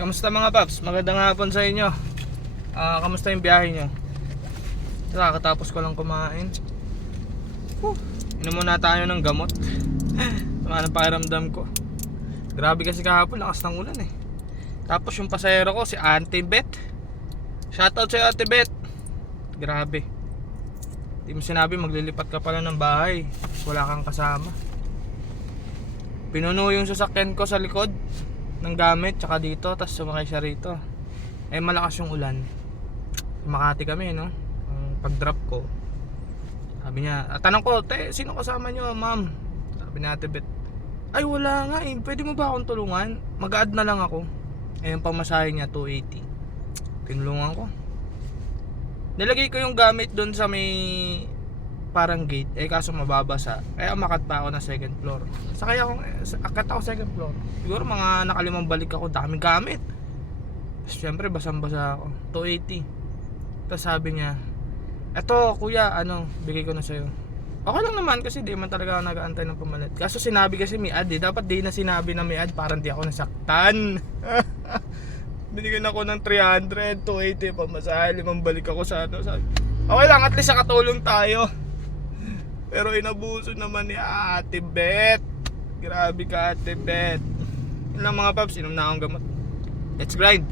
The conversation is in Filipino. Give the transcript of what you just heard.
Kamusta mga paps? Magandang hapon sa inyo. Kamusta yung biyahe nyo? Kakatapos ko lang kumain. Inom muna tayo ng gamot. Sama ng pakiramdam ko. Grabe kasi kahapon, lakas ng ulan eh. Tapos yung pasahero ko, si Auntie Beth. Shoutout sa'yo Auntie Beth. Grabe. Di mo sinabi maglilipat ka pala ng bahay. Wala kang kasama. Pinuno yung sasakyan ko sa likod ng gamit, tsaka dito, tapos sumakay siya rito. Eh malakas yung ulan. Makati kami, no? Pag drop ko, sabi niya, tanong ko, te, sino kasama niyo, ma'am? Sabi ni Ate Beth, ay wala nga eh, pwede mo ba akong tulungan? Mag-add na lang ako. Eh yung pamasahe niya 280. Tinulungan ko. Nilagay ko yung gamit doon sa may parang gate, eh kaso mababasa. Kaya umakat pa ako na second floor. Sakay ako, akat ako second floor. Siguro mga nakalimang balik ako, daming gamit. Siyempre basang-basa ako. 280. Tapos sabi niya, eto kuya, bigay ko na sa'yo. Okay lang naman kasi di man talaga ako nag-aantay ng pamalit. Kaso sinabi kasi may ad eh. Dapat di na sinabi na may ad, parang di ako nasaktan. Binigyan ako ng 300, 280 pamasahe, limang balik ako sa okay lang, at least nakatulong tayo. Pero inabuso naman ni Ate Beth. Grabe ka Ate Beth. Yun lang mga paps, inom na akong gamot. Let's grind.